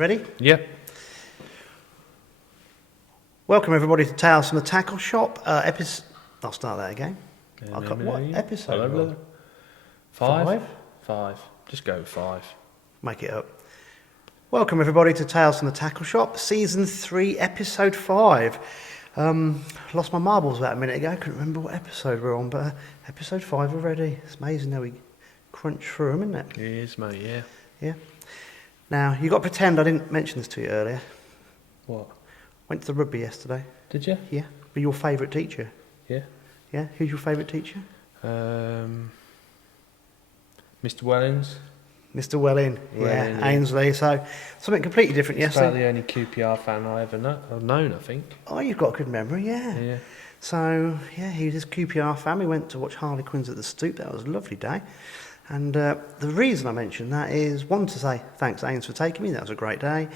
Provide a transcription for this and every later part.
Ready? Yep. Welcome everybody to Tales from the Tackle Shop. I'll start that again. What episode? are we on? Five? Five. Just go with 5. Make it up. Welcome everybody to Tales from the Tackle Shop, Season 3, Episode 5. Lost my marbles about a minute ago. I couldn't remember what episode we're on, but Episode 5 already. It's amazing how we crunch through them, isn't it? It is, mate, yeah. Yeah. Now, you've got to pretend I didn't mention this to you earlier. What? Went to the rugby yesterday. Did you? Yeah. With your favourite teacher. Yeah. Yeah? Who's your favourite teacher? Mr. Wellens. Mr. Welney. Yeah, Welney, Ainsley. So, something completely different He's yesterday. about the only QPR fan I've known, I think. Oh, you've got a good memory, yeah. Yeah. So, yeah, he was his QPR fan. We went to watch Harlequins at the Stoop. That was a lovely day. And the reason I mentioned that is, one, to say thanks, Ains, for taking me. That was a great day.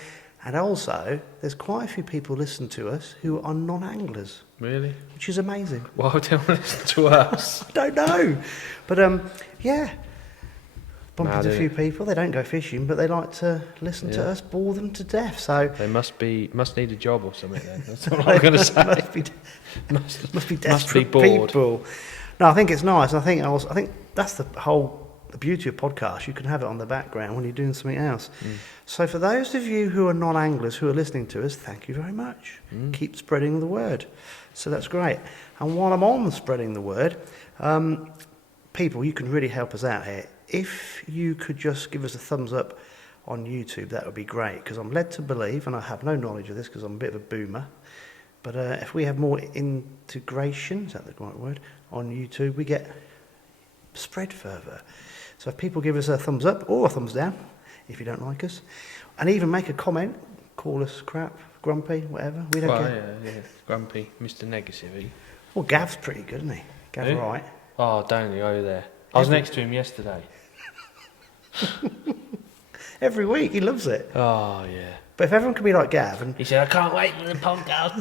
And also, there's quite a few people listen to us who are non-anglers. Really? Which is amazing. Why would they want to listen to us? I don't know. But, yeah. Bumped into a few people. They don't go fishing, but they like to listen to us, bore them to death. So they must need a job or something then. That's all I'm going to say. must be desperate bored. people. No, I think it's nice. I think that's the beauty of podcasts. You can have it on the background when you're doing something else. So for those of you who are non-anglers who are listening to us, thank you very much. Keep spreading the word. So that's great. And while I'm on spreading the word, people, you can really help us out here. If you could just give us a thumbs up on YouTube, that would be great, because I'm led to believe, and I have no knowledge of this because I'm a bit of a boomer, but if we have more integration, is that the right word, on YouTube, we get spread further. So if people give us a thumbs up or a thumbs down, if you don't like us, and even make a comment, call us crap, grumpy, whatever, we don't care. Yeah, grumpy, Mr. Negative. Well, Gav's pretty good, isn't he? Gav Wright. Oh, don't you go there. I was next to him yesterday. Every week, he loves it. Oh, yeah. But if everyone could be like Gav, and he said, I can't wait for the podcast.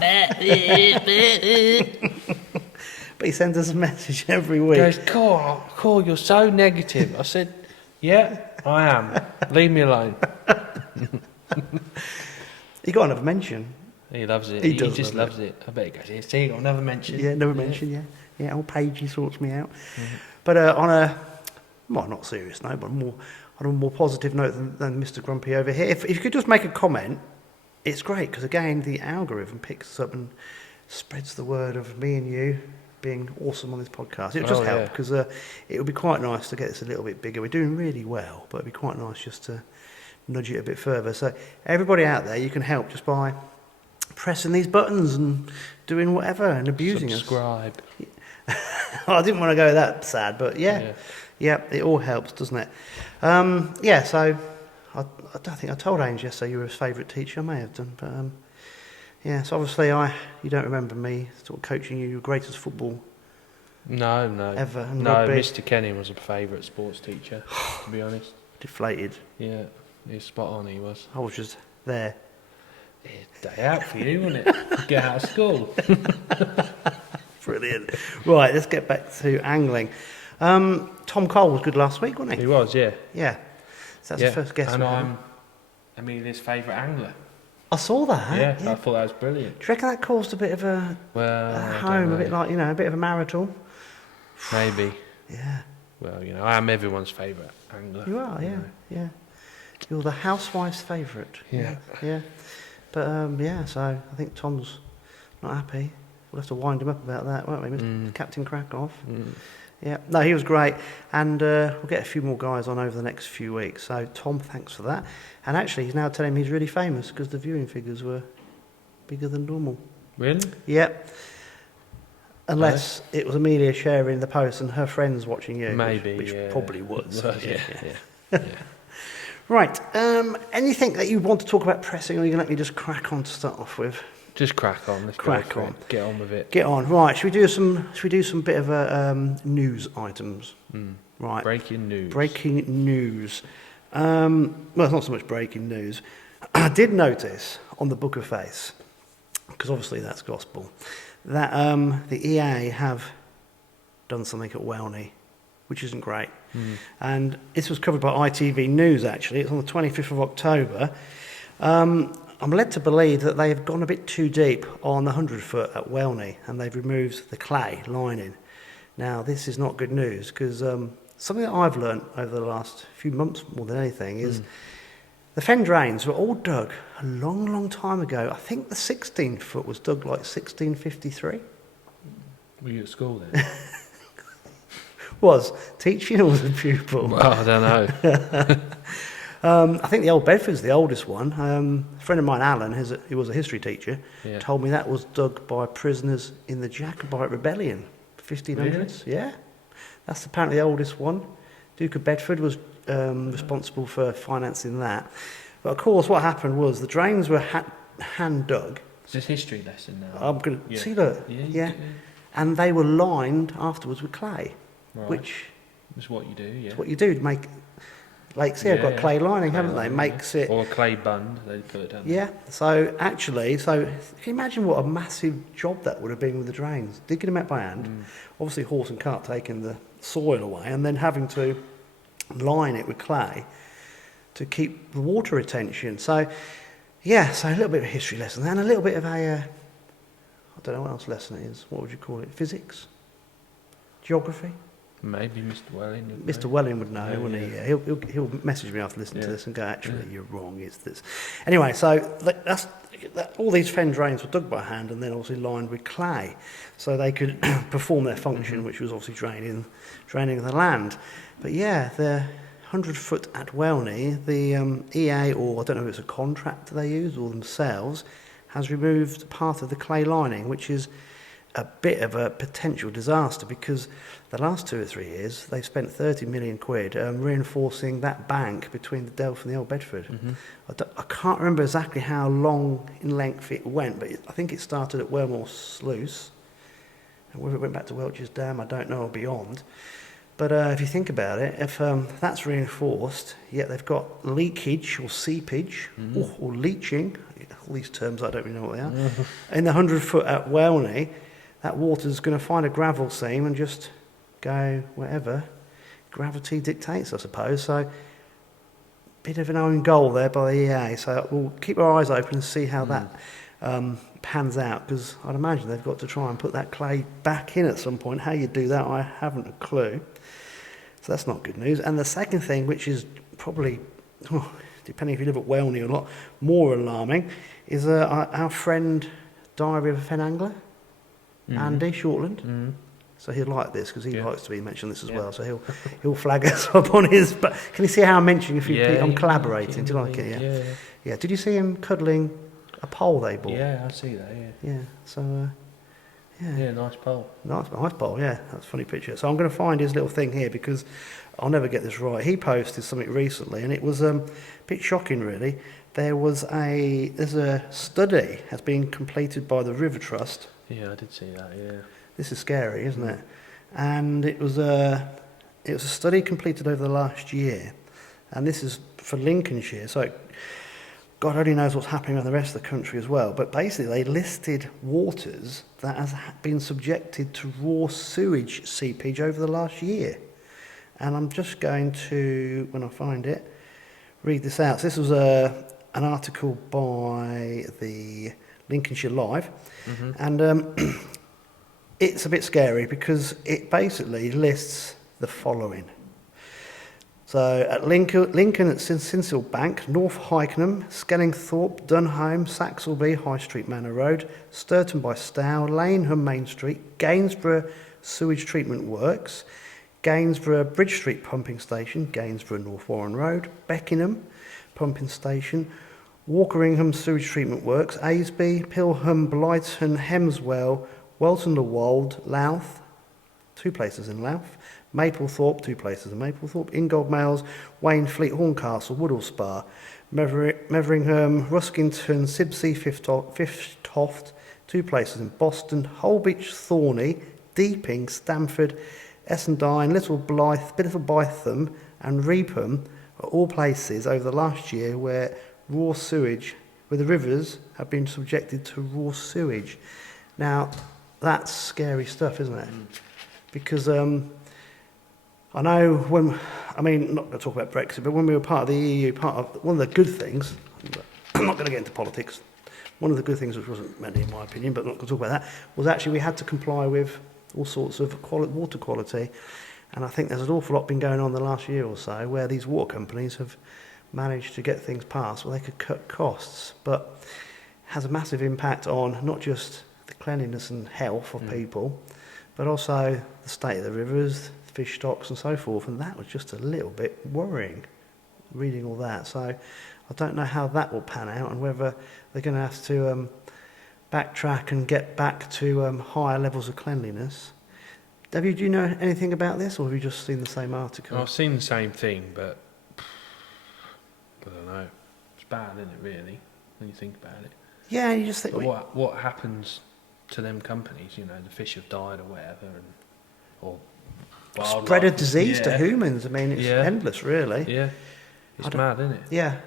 But he sends us a message every week. He goes, Cor, you're so negative. I said, yeah, I am. Leave me alone. He got another mention. He loves it. He just loves it. I bet he goes, see, you got another mention. Yeah, another mention, yeah. Yeah, old Paige sorts me out. But on a, well, not serious note, but on a more positive note than Mr. Grumpy over here, if you could just make a comment, it's great, because again, the algorithm picks us up and spreads the word of me and you being awesome on this podcast. It would just help, because it would be quite nice to get this a little bit bigger. We're doing really well, but it'd be quite nice just to nudge it a bit further. So everybody out there, you can help just by pressing these buttons and doing whatever and abusing Subscribe. us. I didn't want to go that sad, but yeah, it all helps, doesn't it? So I don't think I told Ainge yesterday you were his favourite teacher. I may have done, but so obviously you don't remember me sort of coaching you your greatest football. No. Ever. No, rugby. Mr. Kenny was a favourite sports teacher, to be honest. Deflated. Yeah, he was spot on, he was. I was just there. Day out for you, wasn't it? Get out of school. Brilliant. Right, let's get back to angling. Tom Cole was good last week, wasn't he? He was, yeah. Yeah. So that's the first guess. And I'm Amelia's favourite angler. I saw that. Yeah, I thought that was brilliant. Do you reckon that caused a bit of a home, a bit like, a bit of a marital? Maybe. Yeah. Well, I am everyone's favourite angler. You are, yeah. You're the housewife's favourite. Yeah. Yeah. But, so I think Tom's not happy. We'll have to wind him up about that, won't we, Mr. Captain Krakoff? Yeah, no, he was great, and we'll get a few more guys on over the next few weeks. So, Tom, thanks for that. And actually, he's now telling me he's really famous because the viewing figures were bigger than normal. Really? Yep. Unless it was Amelia sharing the post and her friends watching you. Maybe, which probably was. Yeah. Right, anything that you want to talk about pressing, or are you going to let me just crack on to start off with? Just crack on. Let's crack on. Get on with it. Get on. Right. Should we do some bit of news items? Right. Breaking news. Breaking news. Well, it's not so much breaking news. I did notice on the Book of Face, because obviously that's gospel, that the EA have done something at Welney, which isn't great. And this was covered by ITV News, actually. It's on the 25th of October. I'm led to believe that they've gone a bit too deep on the 100-foot at Welney, and they've removed the clay lining. Now, this is not good news, because something that I've learnt over the last few months more than anything is the fen drains were all dug a long, long time ago. I think the 16-foot was dug like 1653. Were you at school then? Was teaching or was a pupil? Well, I don't know. I think the Old Bedford's the oldest one. A friend of mine, Alan, he was a history teacher, told me that was dug by prisoners in the Jacobite Rebellion, 1500s. Really? Yeah, that's apparently the oldest one. Duke of Bedford was responsible for financing that. But of course, what happened was the drains were hand dug. Is this history lesson now? I'm going to see that. Yeah. And they were lined afterwards with clay, which is what you do. Yeah, is what you do to make. Lakes here have got clay lining, haven't they? Makes it... Or a clay bund, they put it down. Yeah, so actually, can you imagine what a massive job that would have been with the drains? Digging them out by hand, obviously horse and cart taking the soil away, and then having to line it with clay to keep the water retention. So, yeah, so a little bit of a history lesson, and a little bit of I don't know what else lesson it is. What would you call it? Physics? Geography? Maybe Mr. Welling. Mr. Welling would know, wouldn't he? Yeah. He'll message me after listening to this and go, actually, you're wrong. It's this. Anyway, so all these fen drains were dug by hand and then obviously lined with clay, so they could perform their function, which was obviously draining the land. But yeah, the 100-foot at Welney, the EA, or I don't know if it's a contractor they use or themselves, has removed part of the clay lining, which is a bit of a potential disaster, because the last 2 or 3 years they've spent 30 million quid reinforcing that bank between the Delf and the Old Bedford. I can't remember exactly how long in length it went, but I think it started at Wellmore Sluice, and whether it went back to Welch's Dam I don't know, or beyond. But if you think about it, if that's reinforced, yet they've got leakage or seepage or leaching, all these terms I don't really know what they are, in the 100-foot at Welney, that water's going to find a gravel seam and just go wherever gravity dictates, I suppose. So, bit of an own goal there by the EA. So we'll keep our eyes open and see how that pans out, because I'd imagine they've got to try and put that clay back in at some point. How you do that, I haven't a clue. So that's not good news. And the second thing, which is probably, depending if you live at Welney or not, more alarming, is our friend Diary of a Fen Angler, Andy Shortland. So he'll like this, because he likes to be mentioned this as well. So he'll flag us up on his. But can you see how I'm mentioning a few people? I'm collaborating. Do you like it? Yeah. Did you see him cuddling a pole they bought? Yeah, I see that. Yeah. So. Yeah, nice pole. Nice pole. Yeah, that's a funny picture. So I'm going to find his little thing here, because I'll never get this right. He posted something recently, and it was a bit shocking, really. There's a study has been completed by the River Trust. Yeah, I did see that. Yeah. This is scary, isn't it? And it was a study completed over the last year, and this is for Lincolnshire. So God only knows what's happening in the rest of the country as well. But basically, they listed waters that has been subjected to raw sewage seepage over the last year. And I'm just going to, when I find it, read this out. So this was an article by the Lincolnshire Live, and it's a bit scary, because it basically lists the following. So at Lincoln at Sinsel Bank, North Hykenham, Skellingthorpe, Dunholm, Saxelby, High Street Manor Road, Sturton by Stow, Laneham Main Street, Gainsborough Sewage Treatment Works, Gainsborough Bridge Street Pumping Station, Gainsborough North Warren Road, Beckenham Pumping Station, Walkeringham Sewage Treatment Works, Aysby, Pilham, Blighton, Hemswell, Welton Le Wold, Louth, 2 places in Louth, Maplethorpe, 2 places in Maplethorpe, Ingoldmales, Wainfleet, Horncastle, Woodall Spa, Meveringham, Ruskington, Sibsey, Fiftoft, 2 places in Boston, Holbeach, Thorney, Deeping, Stamford, Essendine, Little Bytham and Reepham are all places over the last year where the rivers have been subjected to raw sewage. Now, that's scary stuff, isn't it? Because I know I'm not going to talk about Brexit, but when we were part of the EU, one of the good things, I'm not going to get into politics. One of the good things, which wasn't many in my opinion, but I'm not going to talk about that, was actually we had to comply with all sorts of water quality. And I think there's an awful lot been going on the last year or so where these water companies have managed to get things passed where they could cut costs, but it has a massive impact on not just the cleanliness and health of people, but also the state of the rivers, fish stocks and so forth. And that was just a little bit worrying, reading all that. So I don't know how that will pan out and whether they're going to have to backtrack and get back to higher levels of cleanliness. Do you know anything about this, or have you just seen the same article? I've seen the same thing, but I don't know. It's bad, isn't it, really, when you think about it? Yeah, you just think... But what happens to them companies, you know, the fish have died or whatever, or wildlife. Spread a disease to humans. I mean, it's endless, really. Yeah, it's mad, isn't it? Yeah,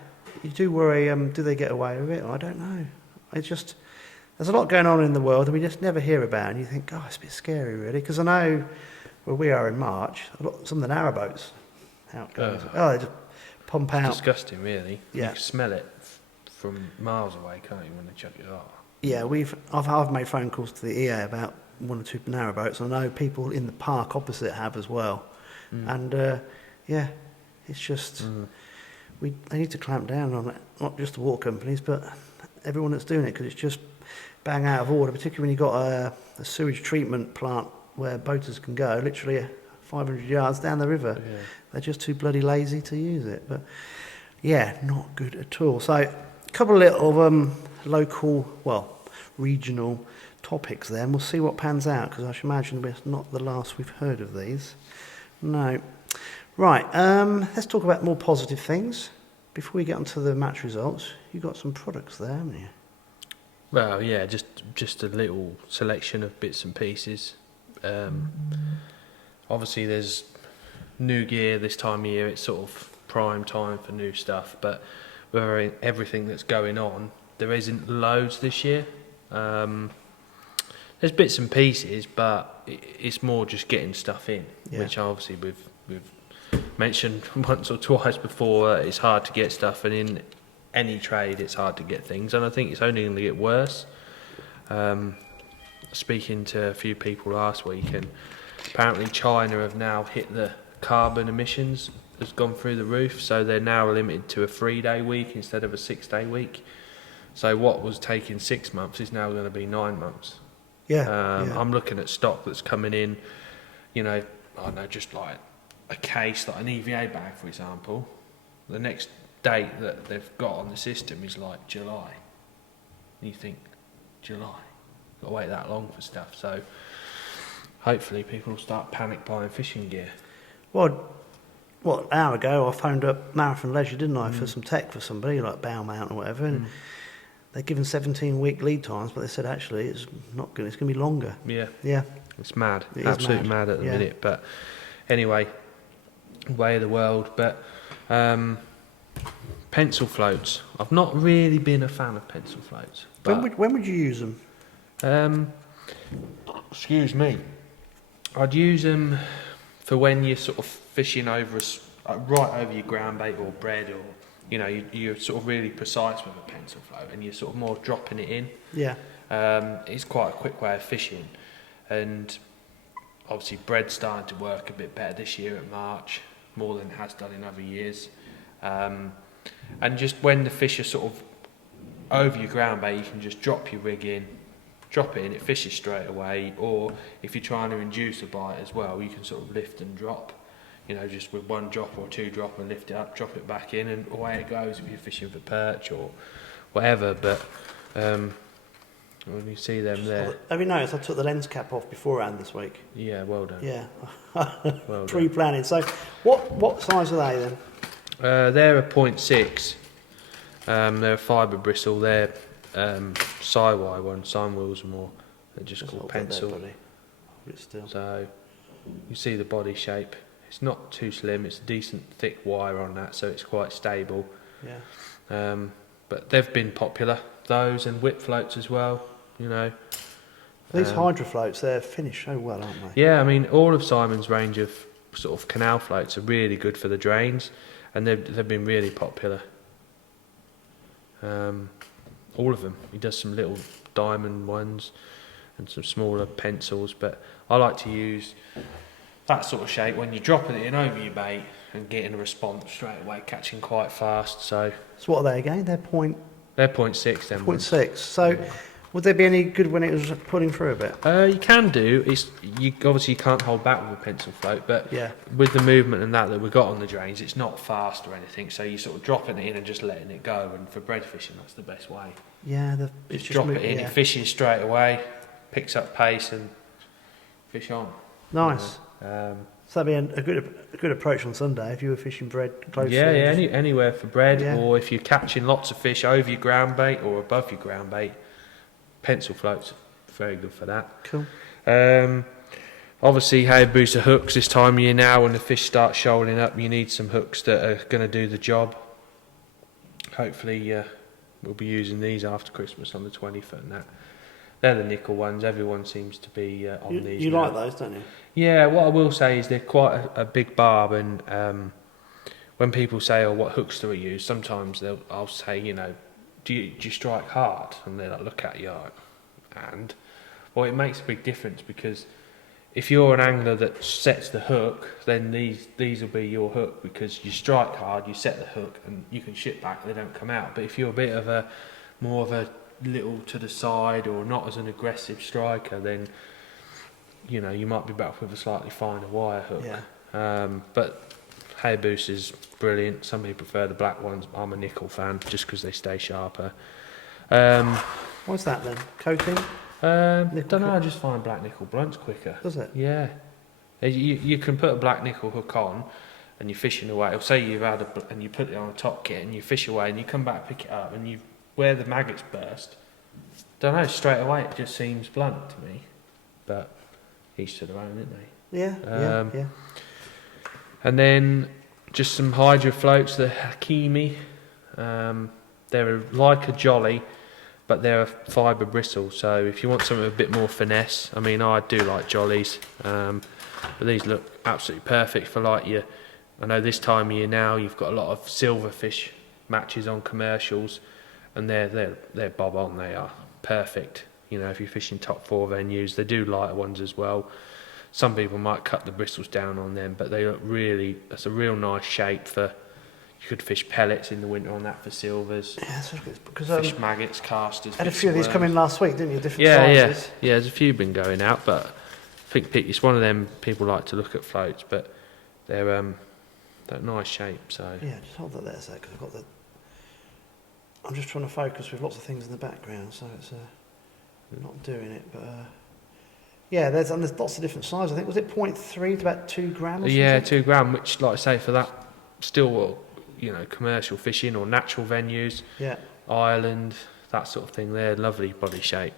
you do worry, do they get away with it? I don't know. It's just... There's a lot going on in the world and we just never hear about it. And you think, oh, it's a bit scary, really. Because I know where we are in March, some of the narrowboats, how it goes. They just pump out. It's disgusting, really. Yeah. You can smell it from miles away, can't you, when they chuck it off? Yeah, I've made phone calls to the EA about one or two narrowboats. I know people in the park opposite have as well. And, it's just... They need to clamp down on it. Not just the water companies, but everyone that's doing it, because it's just... bang out of order, particularly when you've got a sewage treatment plant where boaters can go literally 500 yards down the river. Yeah. They're just too bloody lazy to use it. But yeah, not good at all. So a couple of little local, regional topics there, and we'll see what pans out, because I should imagine it's not the last we've heard of these. No. Right, let's talk about more positive things. Before we get onto the match results, you've got some products there, haven't you? Well, yeah, just a little selection of bits and pieces. Obviously, there's new gear this time of year. It's sort of prime time for new stuff. But with everything that's going on, there isn't loads this year. There's bits and pieces, but it's more just getting stuff in, which obviously we've mentioned once or twice before. It's hard to get stuff, and in any trade it's hard to get things, and I think it's only going to get worse. Speaking to a few people last week, and apparently China have now hit the carbon emissions, has gone through the roof, so they're now limited to a 3-day week instead of a 6-day week. So what was taking 6 months is now going to be 9 months. I'm looking at stock that's coming in, you know, I don't know, just like a case, like an EVA bag, for example. The next date that they've got on the system is like July. And you think, July? Got to wait that long for stuff. So hopefully people will start panic buying fishing gear. Well, an hour ago I phoned up Marathon Leisure, didn't I, for some tech for somebody, like bow mount or whatever, and they're given 17-week lead times, but they said actually it's not good, it's going to be longer. Yeah. It's mad. Absolutely mad at the minute. But anyway, way of the world. But pencil floats. I've not really been a fan of pencil floats. But when would you use them? Excuse me. I'd use them for when you're sort of fishing over right over your ground bait or bread, or you know you're sort of really precise with a pencil float, and you're sort of more dropping it in. Yeah. It's quite a quick way of fishing, and obviously bread's starting to work a bit better this year at March, more than it has done in other years. And just when the fish are sort of over your ground bait, you can just drop your rig in, drop it in, it fishes straight away. Or if you're trying to induce a bite as well, you can sort of lift and drop, you know, just with one drop or two drop, and lift it up, drop it back in, and away it goes if you're fishing for perch or whatever. But when you see them there. Have you noticed I took the lens cap off beforehand this week? Yeah, well done. Yeah. Well Pre-planning. So what size are they then? They're a 0.6. They're a fibre bristle. They're Siwai ones. Sign wheels are more. They're just called pencil. Hold it still. So you see the body shape. It's not too slim. It's a decent thick wire on that, so it's quite stable. Yeah. But they've been popular. Those and whip floats as well. You know. These Hydra floats, they're finished so well, aren't they? Yeah, I mean, all of Simmonds' range of sort of canal floats are really good for the drains, and they've been really popular. all of them. He does some little diamond ones and some smaller pencils, but I like to use that sort of shape when you're dropping it in over your bait and getting a response straight away, catching quite fast. So what are they again? They're point. They're 0.6 then. 0.6. So would they be any good when it was pulling through a bit? You can do. Obviously you can't hold back with a pencil float, but with the movement and that we got on the drains, it's not fast or anything. So you're sort of dropping it in and just letting it go. And for bread fishing, that's the best way. Yeah, it's just drop it in, you're fishing straight away, picks up pace and fish on. Nice. So that'd be a good approach on Sunday if you were fishing bread close. Anywhere for bread, or if you're catching lots of fish over your ground bait or above your ground bait, pencil floats very good for that. Cool. Obviously, Hayabusa hooks this time of year now, when the fish start shoaling up, you need some hooks that are going to do the job. Hopefully, we'll be using these after Christmas on the 20th and that. They're the nickel ones. Everyone seems to be on these. You like those, don't you? Yeah, what I will say is they're quite a big barb, and when people say, "Oh, what hooks do we use?" Sometimes I'll say, do you strike hard? And they'll look at you and it makes a big difference, because if you're an angler that sets the hook, then these will be your hook, because you strike hard, you set the hook, and you can ship back, they don't come out. But if you're a bit of more of a little to the side or not as an aggressive striker, then you might be better with a slightly finer wire hook. But Hayabusa is brilliant. Some people prefer the black ones. I'm a nickel fan just because they stay sharper. What's that then? Coating? I don't know, I just find black nickel blunts quicker. Does it? Yeah. You can put a black nickel hook on and you're fishing away, or say you've had and you put it on a top kit and you fish away and you come back, pick it up, and where the maggots burst, don't know, straight away it just seems blunt to me. But each to their own, isn't they? Yeah. And then just some Hydra floats, the Hakimi. They're like a jolly, but they're a fibre bristle. So if you want something a bit more finesse, I mean, I do like jollies, but these look absolutely perfect for I know this time of year now you've got a lot of silverfish matches on commercials, and they're bob on. They are perfect. If you're fishing top 4 venues, they do lighter ones as well. Some people might cut the bristles down on them, but they look that's a real nice shape for. You could fish pellets in the winter on that for silvers. Yeah, that's good, because fish maggots, casters. Had a few of these come in last week, didn't you? Different sizes. Yeah. There's a few been going out, but I think it's one of them people like to look at floats, but they're that nice shape. So yeah, just hold that there a sec, because I'm just trying to focus with lots of things in the background, so it's not doing it, but. Yeah, there's lots of different sizes. I think, was it 0.3 to about 2 grams? Or yeah, something? 2 gram, which, like I say, for that still, commercial fishing or natural venues, Ireland, that sort of thing, they're lovely body shape.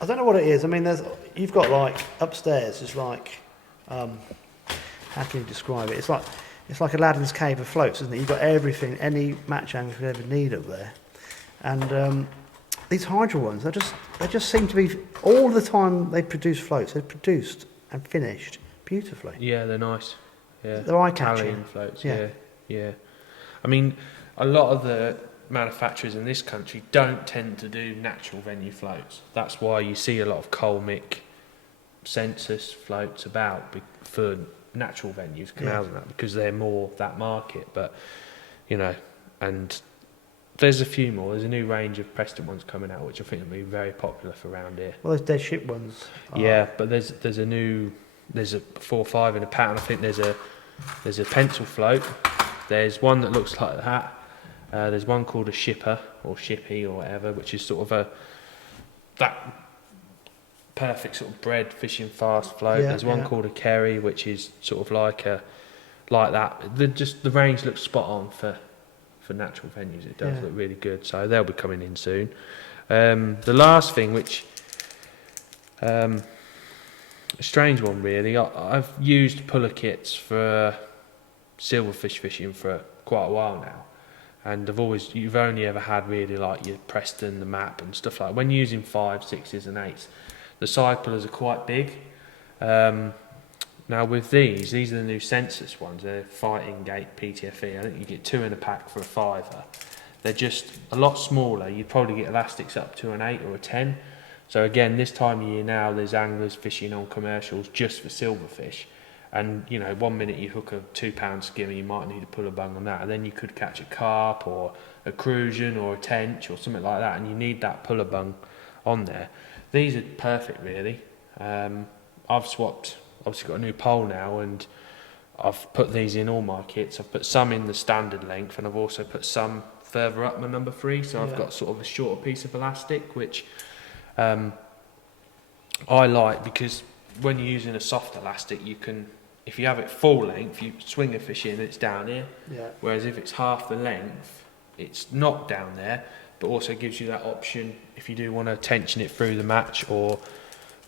I don't know what it is. I mean, you've got upstairs. It's like, how can you describe it? It's like Aladdin's cave of floats, isn't it? You've got everything any match angler could ever need up there, and. These Hydra ones, they just seem to be, all the time they produce floats, they're produced and finished beautifully. Yeah, they're nice. Yeah, they're eye-catching. Italian floats. Yeah. I mean, a lot of the manufacturers in this country don't tend to do natural venue floats. That's why you see a lot of Colmic, Census floats about for natural venues, canals and that, because they're more that market. But and. There's a few more. There's a new range of Preston ones coming out, which I think will be very popular for around here. Well, those dead ship ones. Yeah, but there's a 4 or 5 in a pattern. I think there's a pencil float. There's one that looks like that. There's one called a shipper or shippy or whatever, which is sort of that perfect sort of bread fishing fast float. There's one called a Kerry, which is sort of like that. The range looks spot on for natural venues. It does look really good, so they'll be coming in soon. The last thing, which a strange one really, I've used puller kits for silverfish fishing for quite a while now, and you've only ever had really like your Preston, the Map and stuff like that. When using 5, 6s and 8s, the side pullers are quite big. Now with these are the new Census ones. They're Fighting Gate PTFE. I think you get 2 in a pack for a £5. they're just a lot smaller. You'd probably get elastics up to an 8 or a 10. So again, this time of year now, there's anglers fishing on commercials just for silverfish. And, you know, 1 minute you hook a 2 pound skimmer, you might need to pull a bung on that. And then you could catch a carp or a crucian or a tench or something like that. And you need that puller bung on there. These are perfect, really. I've swapped, obviously got a new pole now, and I've put these in all my kits. I've put some in the standard length, and I've also put some further up my number 3. So I've got sort of a shorter piece of elastic, which I like, because when you're using a soft elastic, you can, if you have it full length, you swing a fish in, it's down here. Yeah. Whereas if it's half the length, it's not down there, but also gives you that option if you do want to tension it through the match or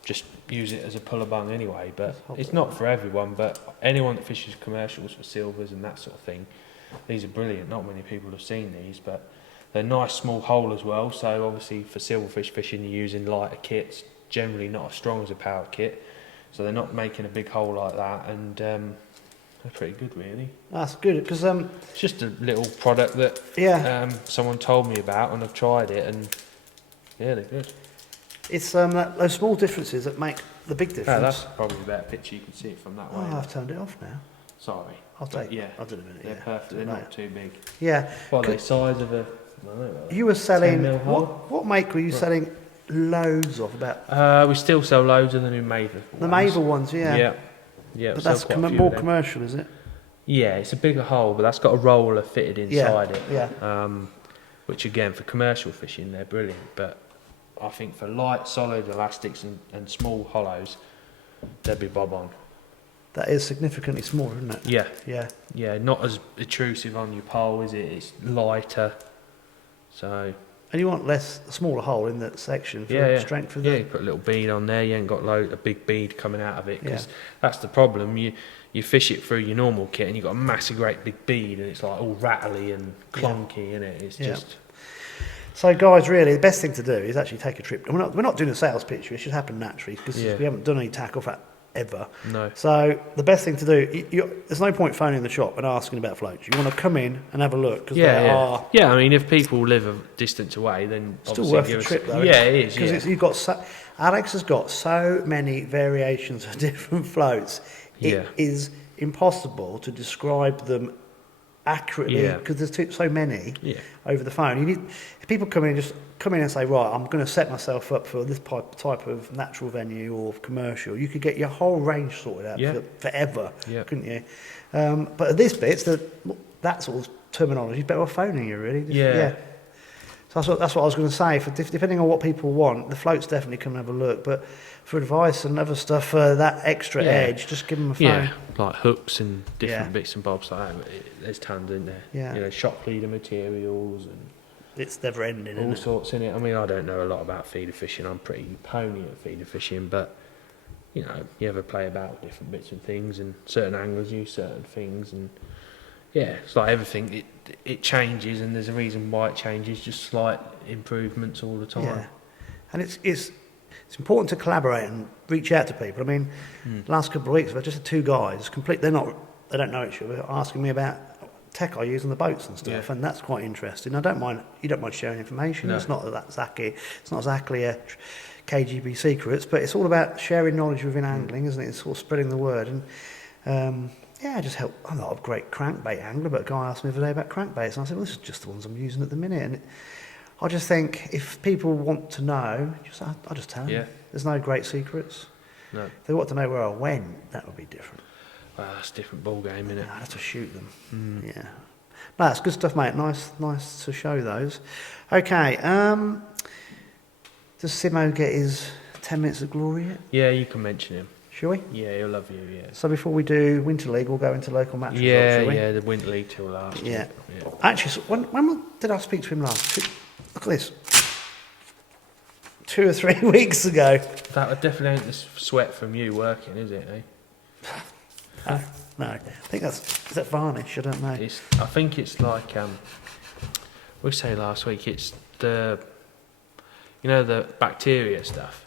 just use it as a puller bung anyway. But it's not for everyone, but anyone that fishes commercials for silvers and that sort of thing, these are brilliant. Not many people have seen these, but they're nice small hole as well. So obviously for silverfish fishing, you're using lighter kits, generally not as strong as a power kit. So they're not making a big hole like that, and they're pretty good, really. That's good, because it's just a little product that someone told me about, and I've tried it, and yeah, they're good. It's those small differences that make the big difference. Oh, that's probably a better picture. You can see it from that way. Oh, I've turned it off now. Sorry. I'll do it in a minute. They're perfect. They're not too big. Yeah. Well, the size of a. I don't know, you were selling. What make were you selling? Loads of about. We still sell loads of the new Maver ones. The Maver ones, yeah. But that's more commercial, is it? Yeah, it's a bigger hole, but that's got a roller fitted inside it. Yeah. Which again, for commercial fishing, they're brilliant. But I think for light, solid elastics and small hollows, they'd be bob on. That is significantly smaller, isn't it? Yeah. Yeah. Yeah. Not as intrusive on your pole, is it? It's lighter. So. And you want a smaller hole in that section for strength of the... Yeah, you put a little bead on there, you ain't got a big bead coming out of it, because that's the problem. You fish it through your normal kit and you've got a massive great big bead and it's like all rattly and clunky, isn't it? It's just... So guys, really, the best thing to do is actually take a trip. And we're not doing a sales pitch, it should happen naturally, because we haven't done any tackle for ever. No. So the best thing to do, there's no point phoning the shop and asking about floats. You want to come in and have a look, because are. Yeah, I mean, if people live a distance away, then still worth the trip, though. Yeah, it is. Because you've got Alex has got so many variations of different floats. It is impossible to describe them accurately, because there's so many over the phone. If people come in and say, right, I'm going to set myself up for this type of natural venue or commercial, you could get your whole range sorted out forever, couldn't you? But at this bit, that sort of terminology is better off phoning you, really. So that's what I was going to say. Depending on what people want, the floats definitely come and have a look. But for advice and other stuff, that extra edge, just give them a phone. Yeah, like hooks and different bits and bobs like that. There's tons in there. Yeah. You know, shock leader materials and it's never ending. All sorts in it. I mean, I don't know a lot about feeder fishing. I'm pretty pony at feeder fishing, but you know, you ever play about with different bits and things, and certain anglers use certain things, and it's like everything. It changes, and there's a reason why it changes. Just slight improvements all the time. Yeah, and it's important to collaborate and reach out to people. I mean, last couple of weeks, I've just had 2 guys. They don't know each other, asking me about tech I use on the boats and stuff, and that's quite interesting. You don't mind sharing information. No. It's not exactly a KGB secrets, but it's all about sharing knowledge within angling, isn't it? It's sort of spreading the word. And I just help. I'm not a great crankbait angler, but a guy asked me the other day about crankbaits, and I said, well, this is just the ones I'm using at the minute. And I just think if people want to know, I'll just tell them. Yeah. There's no great secrets. No. If they want to know where I went, that would be different. Well, that's a different ball game, isn't it? I'd have to shoot them. Yeah. No, that's good stuff, mate. Nice to show those. Okay. Does Simo get his 10 minutes of glory yet? Yeah, you can mention him. Shall we? Yeah, he'll love you, yeah. So before we do Winter League, we'll go into local match results, shall we? Yeah, the Winter League till last. Yeah. Actually, so when did I speak to him last? Look at this. 2 or 3 weeks ago. That definitely ain't the sweat from you working, is it, eh? No. I think is that varnish? I don't know. I think it's like, we say last week, it's the bacteria stuff.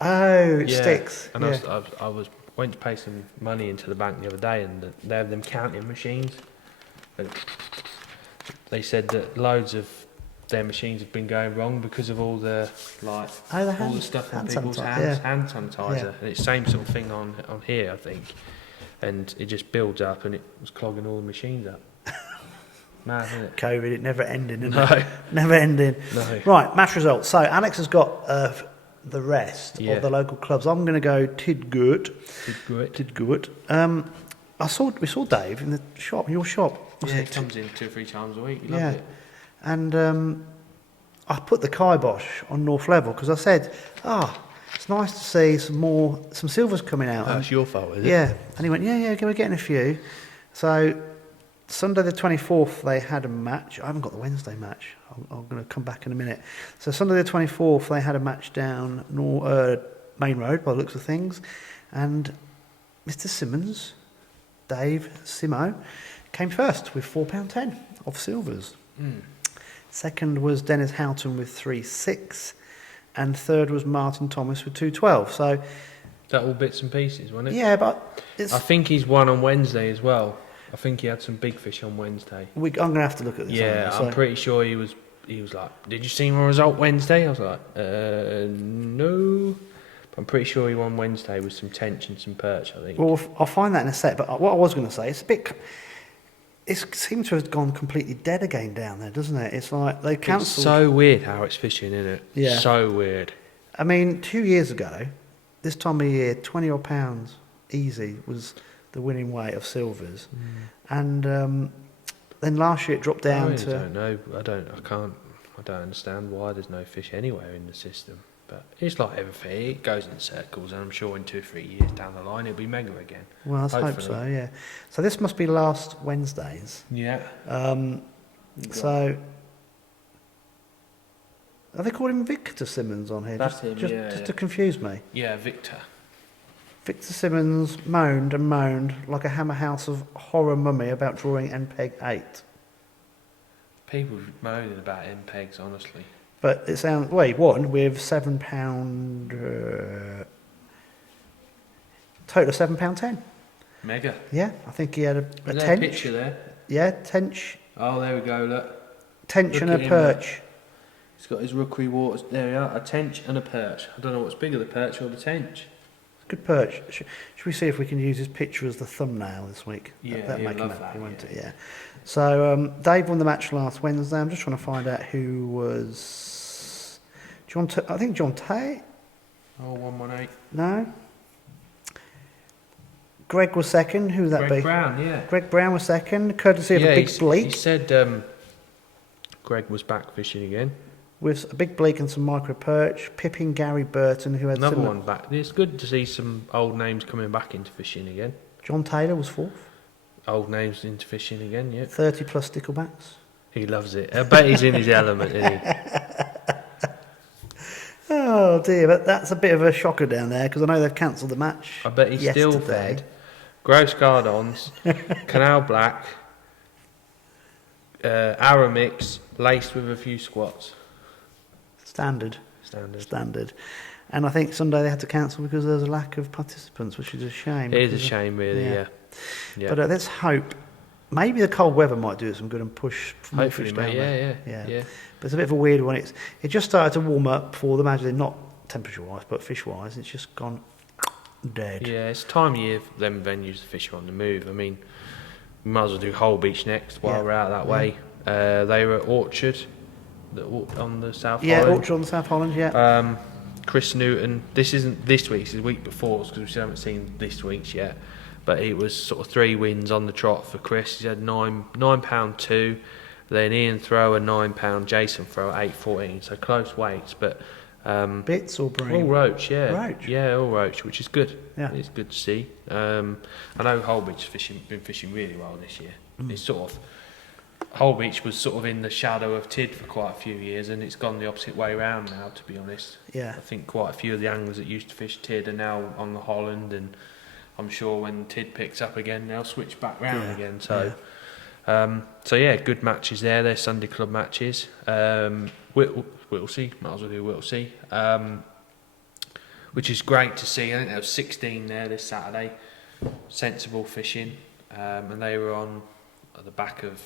Oh, it sticks. And I went to pay some money into the bank the other day, and they have them counting machines. And they said that loads of their machines have been going wrong because of all the all the stuff on hand people's sanitizer, hands, yeah. hand sanitizer, Yeah. and it's the same sort of thing on here, I think, and it just builds up, and it was clogging all the machines up. Mad, isn't it? COVID, it never ending, isn't No. it? Never ending. No. Right, match results. So Alex has got the rest Yeah. of the local clubs. I'm going to go Tidgood. Tidgood. We saw Dave in the shop, your shop. Yeah, he comes in 2 or 3 times a week. He loves Yeah. it. And I put the kibosh on North Level because I said, it's nice to see some silvers coming out. That's your fault, is it? Yeah. And he went, yeah, we're getting a few. So Sunday the 24th, they had a match. I haven't got the Wednesday match. I'm going to come back in a minute. So Sunday the 24th, they had a match down Main Road, by the looks of things. And Mr. Simmonds, Dave Simo, came first with £4.10 of silvers. Second was Dennis Houghton with 3.6, and third was Martin Thomas with 2.12. So that all bits and pieces, wasn't it? yeah, but I think he's won on Wednesday as well. I think he had some big fish on Wednesday. I'm going to have to look at this. Yeah, I'm pretty sure he was like, did you see my result Wednesday? I was like, no. But I'm pretty sure he won Wednesday with some tench and some perch, I think. Well, I'll find that in a sec. But what I was going to say, it seems to have gone completely dead again down there, doesn't it? It's like they cancelled. It's so weird how it's fishing, isn't it? Yeah. So weird. I mean, 2 years ago, this time of year, 20 odd pounds easy was the winning weight of silvers, and then last year it dropped down I to. don't know. I don't understand why there's no fish anywhere in the system. But it's like everything, it goes in circles, and I'm sure in 2 or 3 years down the line it'll be mega again. Well, let's hope so. Yeah. So this must be last Wednesdays. Yeah. So. Are they calling him Victor Simmonds on here? That's him, just to confuse me. Yeah, Victor. Victor Simmonds moaned and moaned like a hammer house of horror mummy about drawing MPEG 8. People moaning about MPEGs, honestly. But it sounds... Well, he won with £7... total of £7.10. Mega. Yeah, I think he had a Is there a tench. picture there? Yeah, tench. Oh, there we go, look. Tench Look and a at him, perch. He's got his rookery waters. There we are, a tench and a perch. I don't know what's bigger, the perch or the tench. Good perch. Should we see if we can use his picture as the thumbnail this week? Yeah, That'd he'll make him love happy, that, won't yeah. it? Yeah. So Dave won the match last Wednesday. I'm just trying to find out who was... I think John Tate? Oh, 118. No? Greg was second. Who would that be? Greg Brown, yeah. Greg Brown was second, courtesy of a big bleak. He said Greg was back fishing again. With a big bleak and some micro perch. Pippin Gary Burton, who had Another similar... one back. It's good to see some old names coming back into fishing again. John Taylor was fourth. Old names into fishing again, yeah. 30 plus sticklebacks. He loves it. I bet he's in his element, isn't he? Oh dear, but that's a bit of a shocker down there because I know they've cancelled the match. I bet he's still yesterday. fed. Gross Gardons, Canal Black, Arrow Mix, laced with a few squats. Standard. And I think Sunday they had to cancel because there's a lack of participants, which is a shame. It is a shame, really, yeah. But let's hope. Maybe the cold weather might do it some good and push more Hopefully, fish down mate, there. yeah. But it's a bit of a weird one. It just started to warm up for them, actually, not temperature-wise, but fish-wise. It's just gone dead. Yeah, it's time of year for them venues to fish are on the move. I mean, we might as well do Whole Beach next while we're out that way. They were at Orchard on the South Holland. Yeah, Orchard on the South Holland, yeah. Chris Newton, this isn't this week's, it's the week before, because we still haven't seen this week's yet. But it was sort of 3 wins on the trot for Chris. He had £9.2, then Ian Thrower £9, Jason Thrower £8.14. So close weights, but bits or bream? all roach, yeah. Roach? Yeah, all roach, which is good. Yeah. It's good to see. I know Whole Beach has been fishing really well this year. It's sort of Whole Beach was sort of in the shadow of Tid for quite a few years, and it's gone the opposite way round now, to be honest. Yeah. I think quite a few of the anglers that used to fish Tid are now on the Holland, and I'm sure when Tid picks up again, they'll switch back round again. So, good matches there. They're Sunday club matches. Whittlesea, might as well do Whittlesea, which is great to see. I think there was 16 there this Saturday. Sensible fishing, and they were on at the back of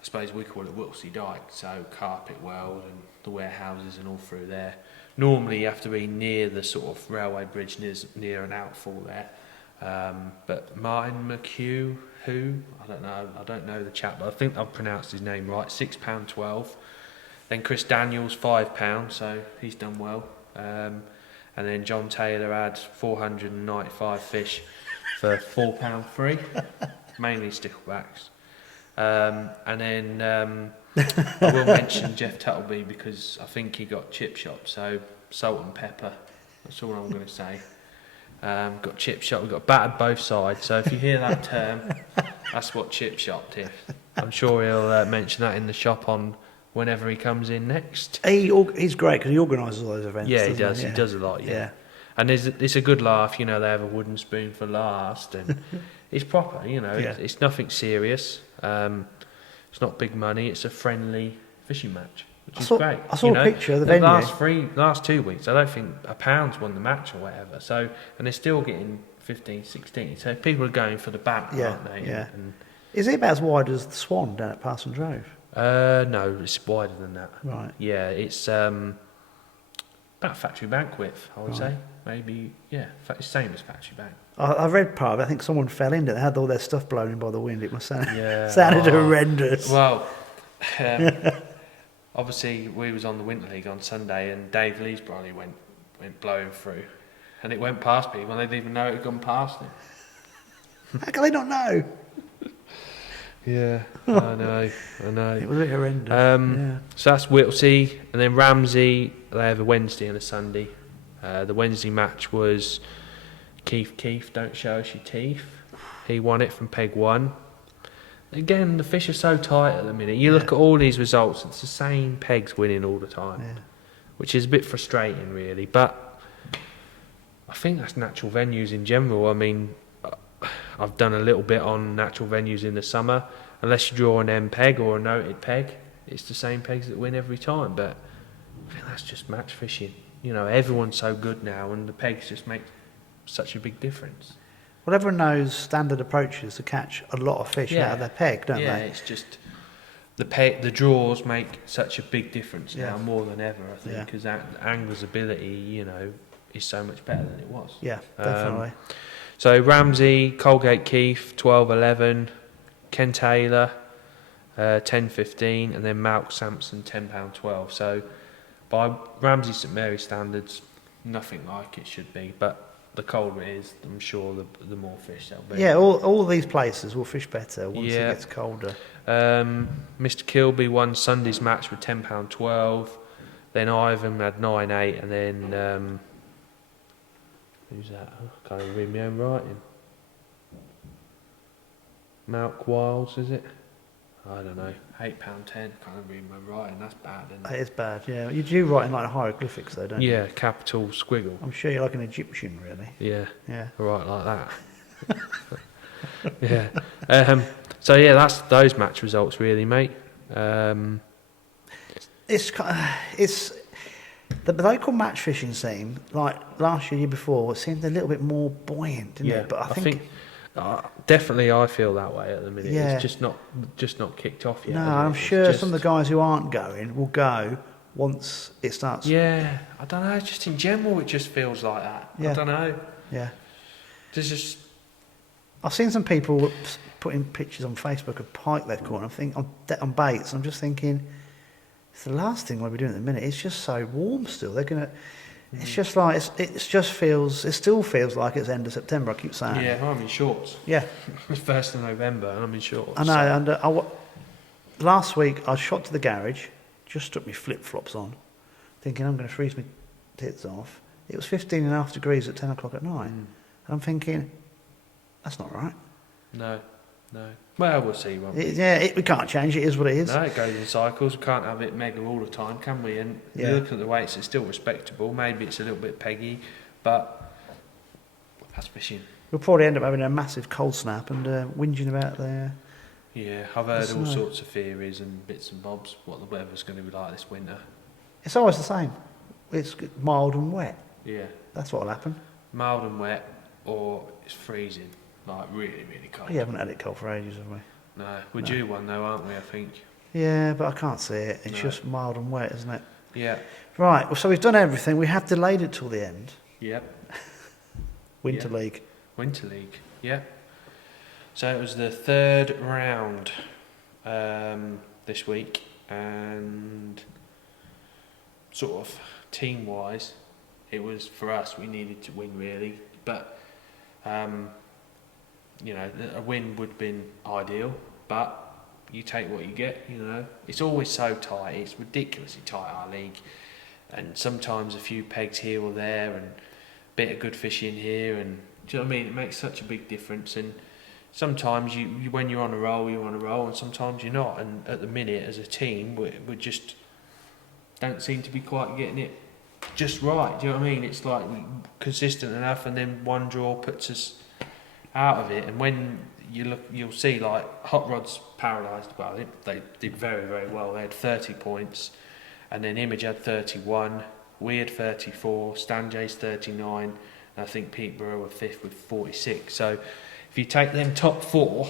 I suppose we call it Whittlesey Dyke, so Carpet World and the warehouses and all through there. Normally you have to be near the sort of railway bridge, near an outfall there. But Martin McHugh, I don't know the chap, but I think I've pronounced his name right, £6.12. Then Chris Daniels, £5, so he's done well. And then John Taylor had 495 fish for £4.3, mainly sticklebacks. And then I will mention Jeff Tuttleby because I think he got chip shop, so salt and pepper. That's all I'm going to say. Got chip shop, we got battered both sides. So if you hear that term, that's what chip shop is. I'm sure he'll mention that in the shop on whenever he comes in next. He's great because he organises all those events. Yeah, he does. Yeah. He does a lot. Yeah. And it's a good laugh. You know, they have a wooden spoon for last, and it's proper. You know, it's nothing serious. It's not big money. It's a friendly fishing match, which is great. I saw a picture of the venue. Last 2 weeks, I don't think a pound's won the match or whatever. So, and they're still getting 15, 16. So people are going for the banter, aren't they? Yeah. Is it about as wide as the Swan down at Parsons Drove? No, it's wider than that. Right. Yeah, it's about factory bank width, I would say. Maybe, it's same as factory bank. I've read part of it. I think someone fell into it. They had all their stuff blown in by the wind. It must sounded horrendous. Well, obviously we was on the Winter League on Sunday, and Dave Lee's brolly went blowing through, and it went past people, and they didn't even know it had gone past them. How can they not know? Yeah, I know. It was a bit horrendous. So that's Whittlesey, and then Ramsey, they have a Wednesday and a Sunday. The Wednesday match was Keith, don't show us your teeth. He won it from peg 1. Again, the fish are so tight at the minute. You look at all these results, it's the same pegs winning all the time, which is a bit frustrating, really. But I think that's natural venues in general. I mean, I've done a little bit on natural venues in the summer. Unless you draw an M peg or a noted peg, it's the same pegs that win every time. But I think that's just match fishing. You know, everyone's so good now, and the pegs just make such a big difference. Well, everyone knows standard approaches to catch a lot of fish out of their peg, don't they? Yeah, it's just the draws make such a big difference now, more than ever, I think, because the angler's ability, you know, is so much better than it was. Yeah, definitely. So Ramsey, Colgate Keith, 12.11, Ken Taylor, 10.15, and then Malk Sampson, £10.12. So by Ramsey St Mary standards, nothing like it should be, but the colder it is, I'm sure the more fish there'll be. Yeah, all of these places will fish better once it gets colder. Mr Kilby won Sunday's match with £10.12. Then Ivan had 9.8, and then who's that? I can't even read my own writing. Malk Wiles, is it? I don't know. £8.10. Can't read my writing. That's bad, isn't it? It is bad. Yeah, you do write in like hieroglyphics, though, don't you? Yeah, capital squiggle. I'm sure you're like an Egyptian, really. Yeah. Yeah. Right, like that. Yeah. So yeah, that's those match results, really, mate. It's the local match fishing scene, like last year before, it seemed a little bit more buoyant, didn't it? But I think definitely I feel that way at the minute. Yeah. It's just not kicked off yet. No, I'm sure some of the guys who aren't going will go once it starts. Yeah, I don't know. Just in general, it just feels like that. Yeah. I don't know. Yeah. There's just. I've seen some people putting pictures on Facebook of pike they've caught. I think on baits. I'm just thinking, it's the last thing we'll be doing at the minute. It's just so warm still. They're gonna. It's just like it still feels like it's end of September. I keep saying. Yeah, I'm in shorts. Yeah. It's 1st of November and I'm in shorts. I know. And last week I shot to the garage, just stuck my flip flops on, thinking I'm going to freeze my tits off. It was 15.5 degrees at 10 o'clock at night, and I'm thinking, that's not right. No. Well, we'll see, won't we? We can't change it. It is what it is. No, it goes in cycles. We can't have it mega all the time, can we? And you look at the weights, it's still respectable. Maybe it's a little bit peggy, but that's fishing. We'll probably end up having a massive cold snap and whinging about there. Yeah, I've heard all sorts of theories and bits and bobs what the weather's going to be like this winter. It's always the same. It's mild and wet. Yeah. That's what'll happen. Mild and wet, or it's freezing. Like really, really cold. We haven't had it cold for ages, have we? No, we're due one though, aren't we, I think? Yeah, but I can't see it. It's No. just mild and wet, isn't it? Yeah. Right, well, so we've done everything. We have delayed it till the end. Yep. Winter Yeah. League. Winter League. Yeah. So it was the third round this week, and sort of team-wise, it was for us. We needed to win really, but you know, a win would have been ideal. But you take what you get. You know, it's always so tight. It's ridiculously tight, our league, and sometimes a few pegs here or there, and a bit of good fishing here, and do you know what I mean? It makes such a big difference. And sometimes you when you're on a roll, you're on a roll, and sometimes you're not. And at the minute, as a team, we just don't seem to be quite getting it just right. Do you know what I mean? It's like consistent enough, and then one draw puts us out of it. And when you look, you'll see like Hot Rod's paralysed. Well, they did very, very well. They had 30 points, and then Image had 31. We had 34. Stanjay's 39. And I think Peterborough were fifth with 46. So if you take them top four,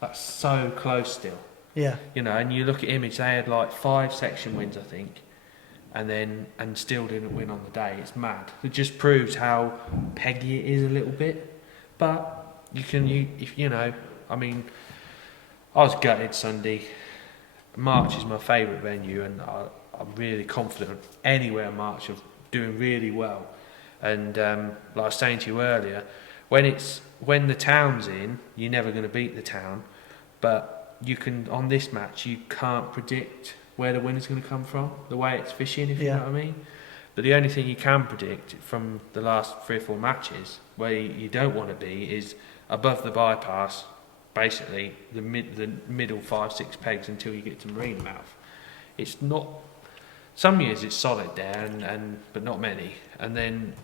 that's so close still. Yeah. You know, and you look at Image, they had like 5 section wins, I think, and still didn't win on the day. It's mad. It just proves how peggy it is a little bit. But if you know, I mean, I was gutted Sunday. March is my favourite venue, and I'm really confident anywhere March of doing really well. And like I was saying to you earlier, when the town's in, you're never going to beat the town, but you can, on this match, you can't predict where the winner's going to come from, the way it's fishing, if you know what I mean. But the only thing you can predict from the last 3 or 4 matches, where you don't want to be, is above the bypass, basically the middle 5-6 pegs until you get to marina mouth. It's not. Some years it's solid there, but not many. And then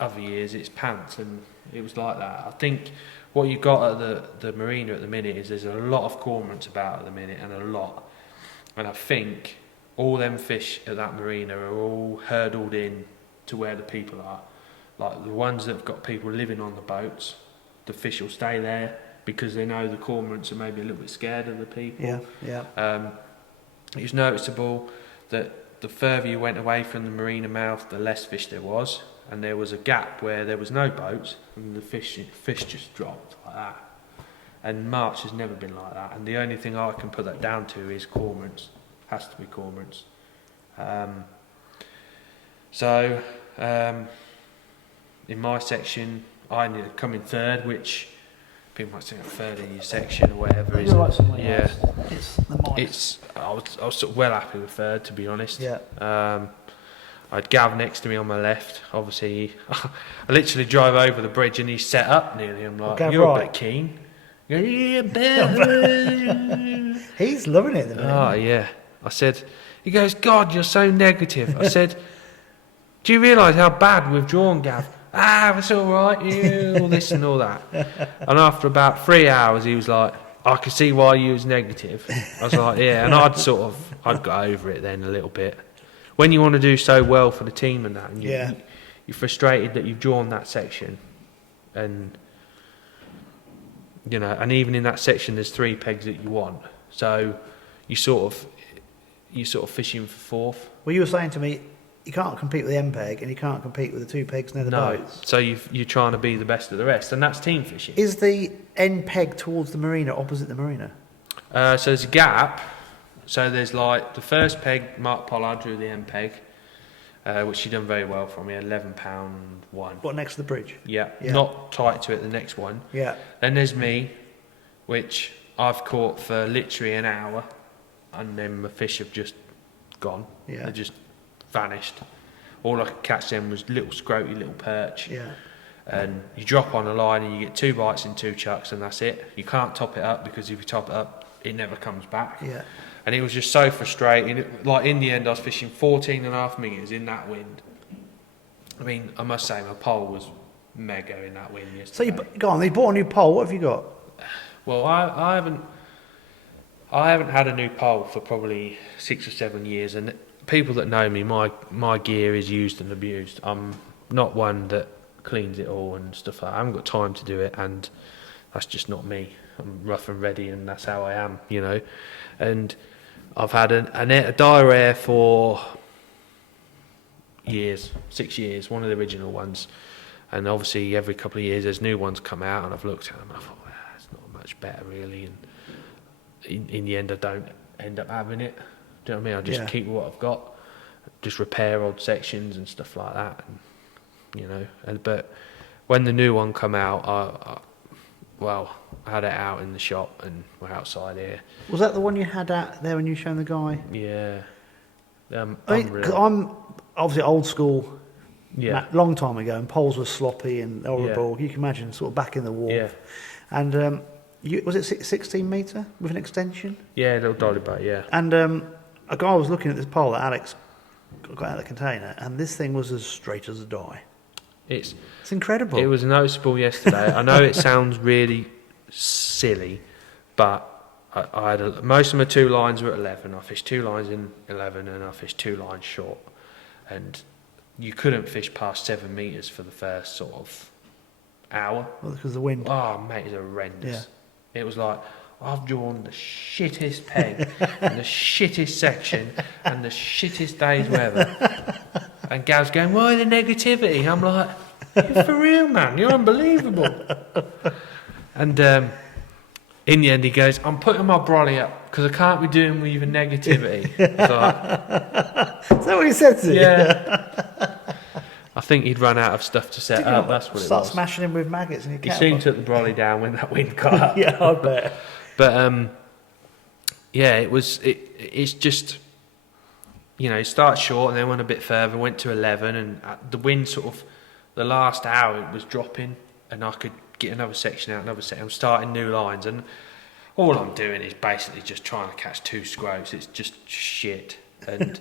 other years it's pants, and it was like that. I think what you got at the marina at the minute is there's a lot of cormorants about at the minute, and a lot. And I think all them fish at that marina are all hurdled in to where the people are. Like the ones that have got people living on the boats, the fish will stay there because they know the cormorants are maybe a little bit scared of the people. Yeah. It was noticeable that the further you went away from the marina mouth, the less fish there was, and there was a gap where there was no boats, and the fish just dropped like that. And March has never been like that, and the only thing I can put that down to is cormorants. Has to be cormorants. In my section, I ended up coming third, which people might say third in your section or whatever. You're like something yeah, else. It's the minus. I was sort of well happy with third, to be honest. Yeah. I had Gav next to me on my left. Obviously, I literally drive over the bridge and he's set up nearly. I'm like, Gav you're Wright. a bit keen. Yeah, Ben. He's loving it at the minute. Oh, yeah. I said, he goes, God, you're so negative. I said, do you realise how bad we've drawn, Gav? It's all right, you, all this and all that. And after about 3 hours, he was like, I can see why you was negative. I was like, yeah. And I'd got over it then a little bit. When you want to do so well for the team and that, and you're frustrated that you've drawn that section, and you know, and even in that section, there's 3 pegs that you want. So you sort of fishing for fourth. Well, you were saying to me, you can't compete with the M peg, and you can't compete with the 2 pegs near the boats. So you're trying to be the best of the rest, and that's team fishing. Is the end peg towards the marina opposite the marina? So there's a gap. So there's like the first peg, Mark Pollard drew the end peg, which he done very well for me, £11 one. What, next to the bridge? Yeah, not tight to it, the next one. Yeah. Then there's me, which I've caught for literally an hour, and then the fish have just gone. Yeah. They just vanished. All I could catch then was little scroty little perch. Yeah. And you drop on a line and you get 2 bites and 2 chucks, and that's it. You can't top it up, because if you top it up, it never comes back. Yeah. And it was just so frustrating. Like in the end, I was fishing 14.5 metres in that wind. I mean, I must say my pole was mega in that wind yesterday. So go on. You bought a new pole. What have you got? Well, I haven't had a new pole for probably 6 or 7 years, and people that know me, my gear is used and abused. I'm not one that cleans it all and stuff like that. I haven't got time to do it, and that's just not me. I'm rough and ready, and that's how I am, you know. And I've had a diarrhea for years, 6 years, one of the original ones. And obviously every couple of years there's new ones come out, and I've looked at them and I thought, it's not much better really. And in the end I don't end up having it. Do you know what I mean? I just keep what I've got, just repair odd sections and stuff like that. And, but when the new one come out, I had it out in the shop and we're outside here. Was that the one you had out there when you showed the guy? Yeah. Because I'm obviously old school, long time ago, and poles were sloppy and horrible. You can imagine, sort of back in the war. Yeah. And was it 16 metre with an extension? Yeah, a little dolly boat, yeah. And a guy was looking at this pole that Alex got out of the container, and this thing was as straight as a die. It's incredible. It was noticeable yesterday. I know it sounds really silly, but I had most of my 2 lines were at 11. I fished 2 lines in 11 and I fished 2 lines short. And you couldn't fish past 7 metres for the first sort of hour. Well, because of the wind. Oh, mate, it's horrendous. Yeah. It was like, I've drawn the shittest peg and the shittest section and the shittest day's weather. And Gav's going, why the negativity? I'm like, you're for real, man. You're unbelievable. And in the end, he goes, I'm putting my brolly up because I can't be doing with even negativity. Like, is that what he said to you? Yeah. I think he'd run out of stuff to set up. That's what it was. Start smashing him with maggots in your He soon took the brolly down when that wind got up. Yeah, I bet. But it's just, it started short and then went a bit further, went to 11, and the wind sort of, the last hour it was dropping, and I could get another section out, I'm starting new lines, and all I'm doing is basically just trying to catch 2 scroats. It's just shit, and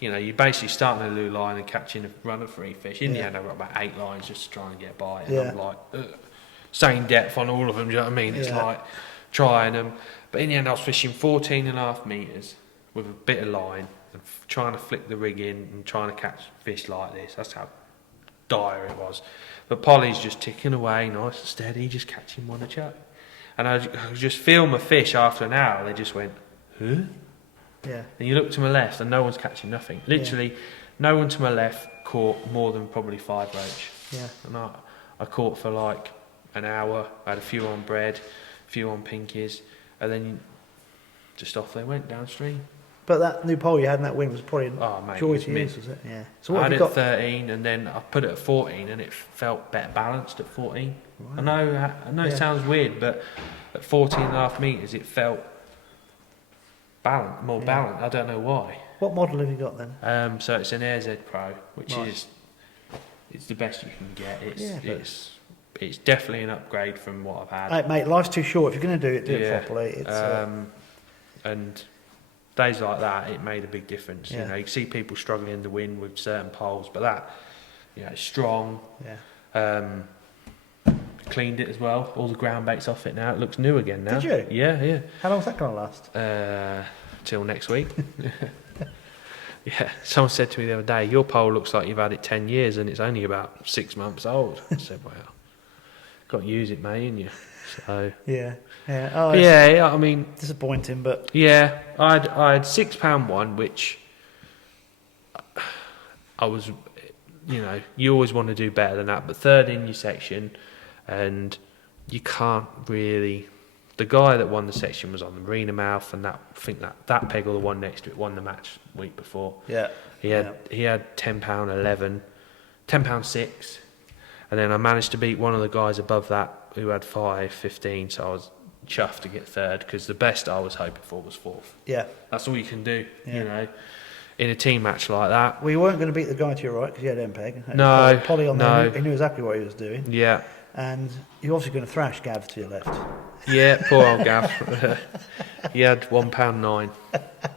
you're basically starting a new line and catching a run of 3 fish. In the end, I've got about 8 lines just to try and get by, and I'm like, same depth on all of them, do you know what I mean? It's like trying them. But in the end, I was fishing 14.5 metres with a bit of line and trying to flick the rig in and trying to catch fish like this. That's how dire it was. But Polly's just ticking away, nice and steady, just catching one a chuck. And I just feel my fish after an hour, they just went, huh? Yeah. And you look to my left and no one's catching nothing. Literally, no one to my left caught more than probably 5 roach. Yeah. And I caught for like an hour. I had a few on bread, a few on pinkies, and then just off they went downstream. But that new pole you had in that wind was probably joy to you, was it? Yeah. So what I have had you it got? 13, and then I put it at 14, and it felt better balanced at 14. Right. I know it sounds weird, but at 14.5 metres it felt more balanced. I don't know why. What model have you got then? So it's an AirZ Pro, which is it's the best you can get. It's definitely an upgrade from what I've had. Hey, mate, life's too short. If you're going to do it, do it properly. It's, and days like that, it made a big difference. You can see people struggling in the wind with certain poles, but that, it's strong. Yeah. Cleaned it as well. All the ground bait's off it now. It looks new again now. Did you? Yeah. How long's that going to last? Till next week. Yeah. Someone said to me the other day, your pole looks like you've had it 10 years and it's only about 6 months old. I said, well, got to use it, mate, ain't you? So. Yeah. Oh, I mean, disappointing, but yeah, I had £6 one, which I was, you always want to do better than that, but 3rd in your section, and you can't really. The guy that won the section was on the marina mouth, and I think that peg or the one next to it won the match week before. Yeah, he had £10 11, £10 6, and then I managed to beat one of the guys above that who had 5.15, so I was chuffed to get 3rd, because the best I was hoping for was 4th. Yeah, that's all you can do, in a team match like that. Well, you weren't going to beat the guy to your right because you had MPEG. No, Polly on there, he knew exactly what he was doing. Yeah, and you're obviously going to thrash Gav to your left. Yeah, poor old Gav. He had £1.9.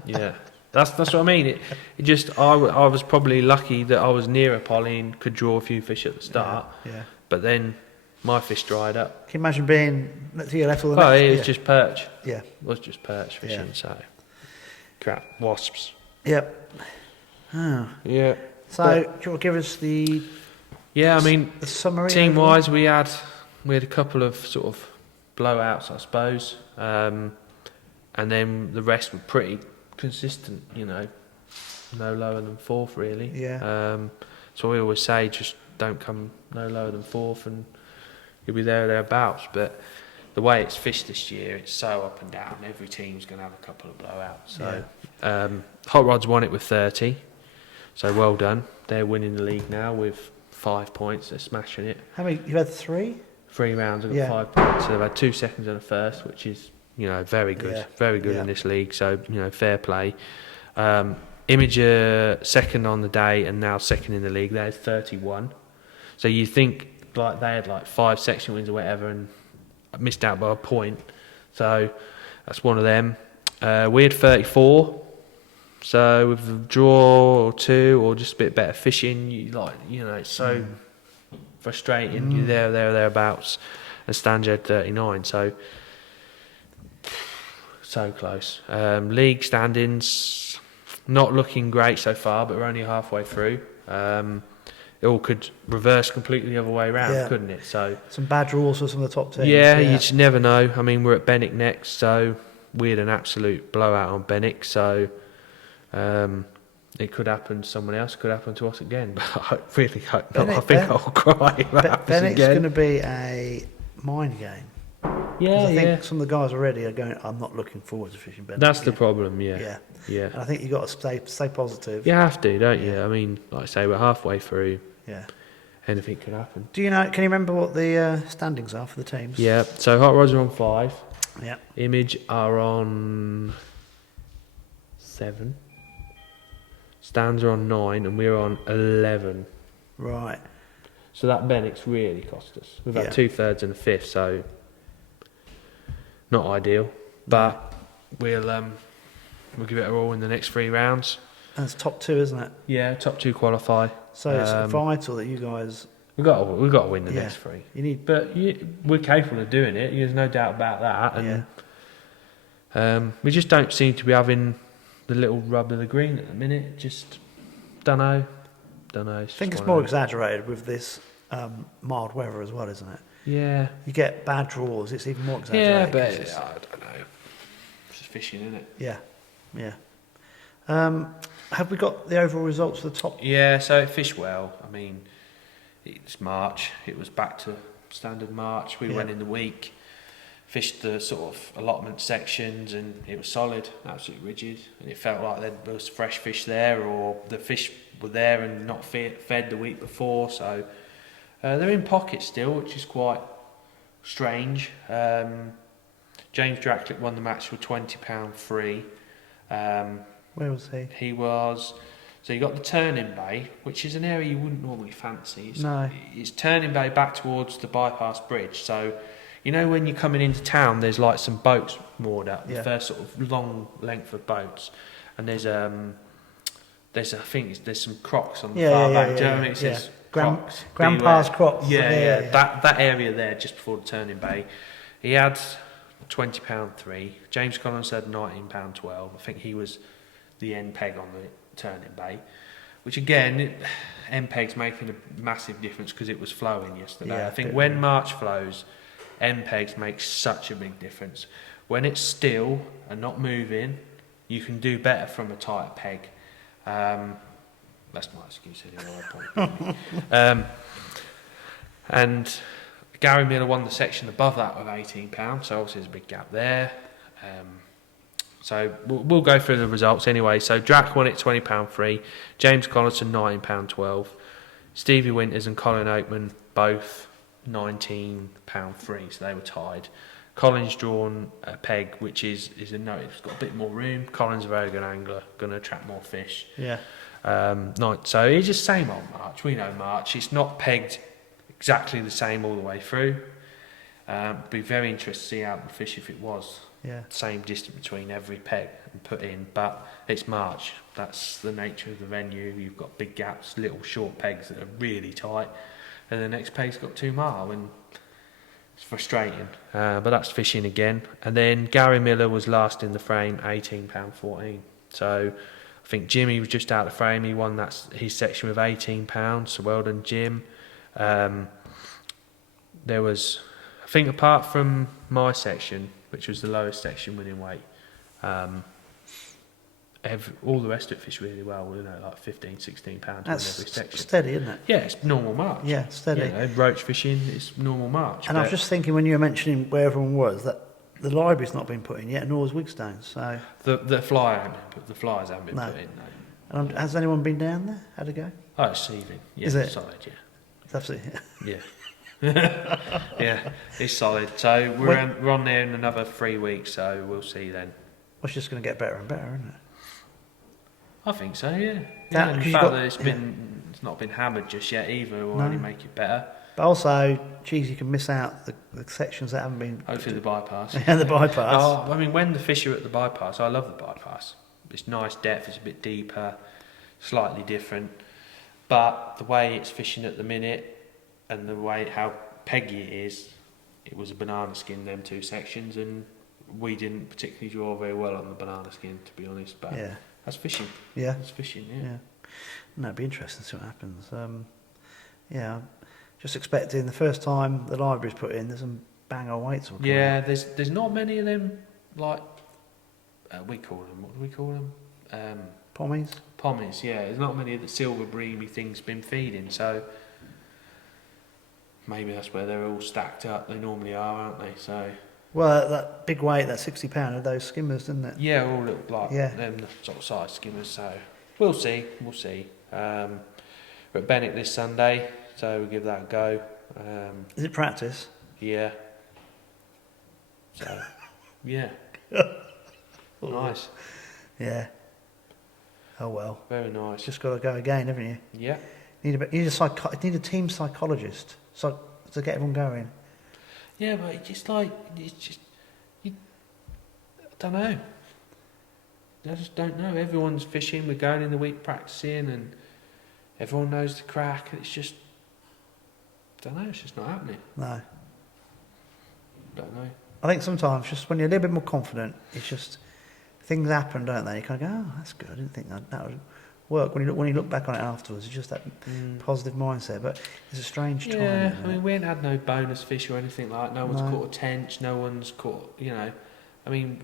Yeah, that's what I mean. It just I was probably lucky that I was near a Polly and could draw a few fish at the start. Yeah. But then my fish dried up. Can you imagine being to your left or the next? Oh, it was just perch. Yeah. It was just perch fishing, so crap. Wasps. Yep. Oh. Yeah. So, do you want to give us the... Yeah, I mean, the summary? Team-wise, we had a couple of sort of blowouts, I suppose. and then the rest were pretty consistent, you know, no lower than fourth really. Yeah. So we always say just don't come no lower than fourth and you'll be there or thereabouts. But the way it's fished this year, it's so up and down. Every team's going to have a couple of blowouts. So Hot Rods won it with 30, so well done. They're winning the league now with 5 points. They're smashing it. How many? You had 3? 3 rounds, I've got 5 points. So they've had 2 seconds and a first, which is, you know, very good. Very good in this league. So, you know, fair play. Imager second on the day and now second in the league. They're 31. So you think like they had like 5 section wins or whatever and missed out by a point. So that's one of them. We had 34. So with a draw or 2 or just a bit better fishing, it's so frustrating. You're thereabouts, and Stange had 39. So close. League standings not looking great so far, but we're only halfway through. It all could reverse completely the other way around, couldn't it? So some bad draws for some of the top teams. Yeah, you just never know. I mean, we're at Benwick next, so we had an absolute blowout on Benwick. So it could happen to someone else. It could happen to us again. But I really hope not. I think I'll cry if that happens Benwick's again. going to be a mind game. Yeah, I think some of the guys already are going, I'm not looking forward to fishing Benwick. That's the problem, yeah. And I think you've got to stay positive. You have to, don't you? I mean, like I say, we're halfway through. Yeah. Anything could happen. Can you remember what the standings are for the teams? Yeah, so Hot Rods are on 5. Yeah. Image are on 7. Stands are on 9, and we're on 11. Right. So that Benwick's really cost us. We've had 2/3 and a fifth, so not ideal. But we'll give it a all in the next 3 rounds. And it's top 2, isn't it? Yeah, top 2 qualify. So it's vital that you guys. We've got to win the next 3. You need, we're capable of doing it. There's no doubt about that. And we just don't seem to be having the little rub of the green at the minute. Just don't know. I think it's more exaggerated with this mild weather as well, isn't it? Yeah. You get bad draws. It's even more exaggerated. Yeah, but I don't know. It's just fishing, isn't it? Yeah. Have we got the overall results for the top? Yeah, so it fished well. I mean, it's March. It was back to standard March. We went in the week, fished the sort of allotment sections, and it was solid, absolutely rigid. And it felt like there was fresh fish there, or the fish were there and not fed the week before. So they're in pockets still, which is quite strange. James Dracklick won the match for £20 free. Where was he? He was. So you got the turning bay, which is an area you wouldn't normally fancy. It's turning bay back towards the bypass bridge. So, you know, when you're coming into town, there's like some boats moored up, the first sort of long length of boats, and there's some crocs on the far back. Do you know what I mean? It says crocs. Grandpa's crocs. Yeah. That area there, just before the turning bay, he had £20 3. James Collins had £19 12. I think he was the end peg on the turning bay, which again, end peg's making a massive difference because it was flowing yesterday. I think when March flows, end pegs make such a big difference. When it's still and not moving, you can do better from a tighter peg. That's my excuse anyway. And Gary Miller won the section above that with £18, so obviously there's a big gap there. So we'll go through the results anyway. So Drac won it £20 free, James Collinson £19 12, Stevie Winters and Colin Oakman both £19 free, so they were tied. Colin's drawn a peg, which is a note. It's got a bit more room. Colin's a very good angler, going to attract more fish. Yeah. So it's just same old March. We know March. It's not pegged exactly the same all the way through. Be very interested to see how the fish if it was. Same distance between every peg and put in, but it's March. That's the nature of the venue. You've got big gaps, little short pegs that are really tight, and the next peg's got 2 mile, and it's frustrating. But that's fishing again. And then Gary Miller was last in the frame, £18 14. So I think Jimmy was just out of the frame. He won his section with £18. So well done, Jim. There was, I think, apart from my section, which was the lowest section winning weight, All the rest of it fish really well, like £15, £16 in every section. Steady, isn't it? Yeah, it's normal march. Yeah, steady. Roach fishing, it's normal march. And I was just thinking when you were mentioning where everyone was, that the library's not been put in yet, nor has Wigstone. So the flyers haven't been put in. No. And has anyone been down there? How'd it go? Oh, it's seething. Yeah, Is it? Solid, yeah. It's absolutely. Yeah. Yeah, it's solid. So we're on there in another 3 weeks, so we'll see then. Well, it's just going to get better and better, isn't it? I think so, yeah. That, and the fact that it's not been hammered just yet either will only make it better. But also, geez, you can miss out the sections that haven't been... Hopefully the bypass. Yeah, the bypass. Oh, I mean, when the fish are at the bypass, I love the bypass. It's nice depth, it's a bit deeper, slightly different. But the way it's fishing at the minute and the way how peggy it is, it was a banana skin, them two sections, and we didn't particularly draw very well on the banana skin, to be honest. But yeah. That's fishing. Yeah. That's fishing, yeah. No, it'd be interesting to see what happens. Yeah, just expecting the first time the library's put in, there's some banger weights. Yeah, there's not many of them, like, we call them, what do we call them? Pommies? Pommies, yeah. There's not many of the silver breamy things been feeding, so maybe that's where they're all stacked up. They normally are, aren't they? So. Well, that big weight, that 60 pounder, those skimmers, didn't it? Yeah, all look like them sort of size skimmers. So we'll see. We're at Benwick this Sunday, so we'll give that a go. Is it practice? Yeah. So, yeah. Nice. Yeah. Oh well. Very nice. Just got to go again, haven't you? Yeah. Need a team psychologist to get everyone going. Yeah, but I don't know. I just don't know. Everyone's fishing. We're going in the week practicing, and everyone knows the crack. It's just, don't know. It's just not happening. No. Don't know. I think sometimes just when you're a little bit more confident, it's just things happen, don't they? You kind of go, "Oh, that's good. I didn't think that would work." When you look back on it afterwards, it's just that positive mindset. But it's a strange time. Yeah, I mean, we ain't had no bonus fish or anything like that. No one's caught a tench. No one's caught, I mean,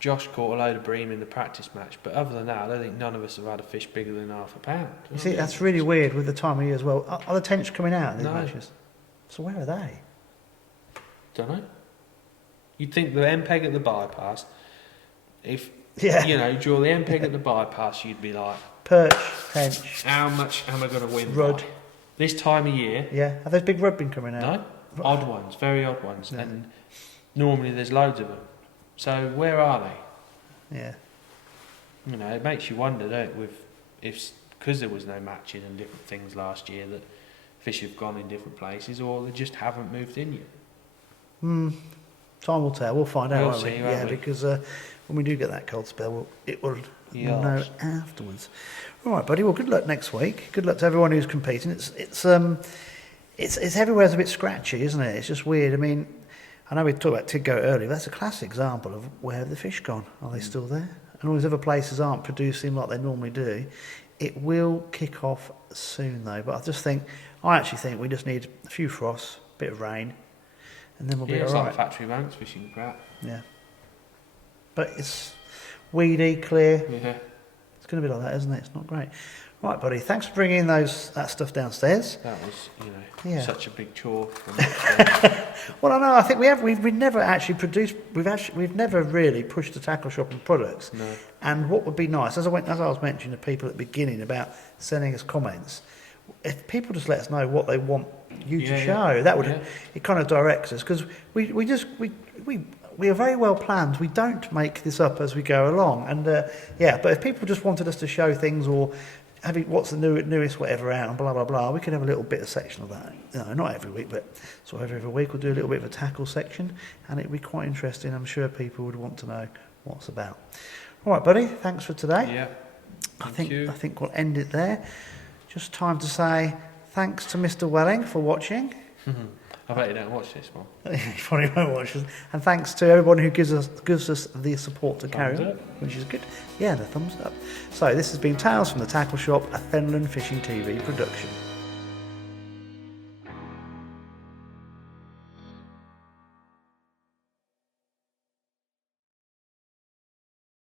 Josh caught a load of bream in the practice match, but other than that, I don't think none of us have had a fish bigger than half a pound. You see, that's really weird with the time of year as well. Are the tench coming out in these No. matches? So where are they? Don't know. You'd think the MPEG at the bypass, if draw the MPEG at the bypass, you'd be like, perch, tench. how much am I going to win? Rudd. By? This time of year. Yeah. Have those big rudd been coming out? No. Odd ones, very odd ones, Yeah. and normally there's loads of them. So where are they? Yeah. It makes you wonder, don't it, because there was no matching and different things last year, that fish have gone in different places, or they just haven't moved in yet. Time will tell. We'll find out, We'll won't we? see, Yeah, won't we? because when we do get that cold spell, we'll know Yes. afterwards. All right, buddy. Well, good luck next week. Good luck to everyone who's competing. It's everywhere's a bit scratchy, isn't it? It's just weird. I mean, I know we talked about Tidgo earlier. But that's a classic example of where have the fish gone? Are they still there? And all these other places aren't producing like they normally do. It will kick off soon, though. But I actually think we just need a few frosts, a bit of rain, and then we'll be all it's right. like factory ranks fishing crap. Yeah. But it's weedy, clear. Yeah. It's going to be like that, isn't it? It's not great. Right, buddy. Thanks for bringing that stuff downstairs. That was, Yeah. such a big chore. Well, I know. I think we've never actually produced. We've never really pushed the tackle shop and products. No. And what would be nice, as I was mentioning to people at the beginning about sending us comments, if people just let us know what they want you to show, that would it kind of directs us, because we are very well planned. We don't make this up as we go along, and but if people just wanted us to show things or what's the newest whatever out and blah blah blah, we could have a little bit of section of that. Not every week, but sort of every week we'll do a little bit of a tackle section, and it'd be quite interesting. I'm sure people would want to know what's about. All right, buddy. Thanks for today. Yeah. I think we'll end it there. Just time to say thanks to Mr. Welling for watching. I bet you don't watch this one. You probably won't watch this. And thanks to everyone who gives us the support to carry on, which is good. Yeah, the thumbs up. So this has been Tales from the Tackle Shop, a Fenland Fishing TV production.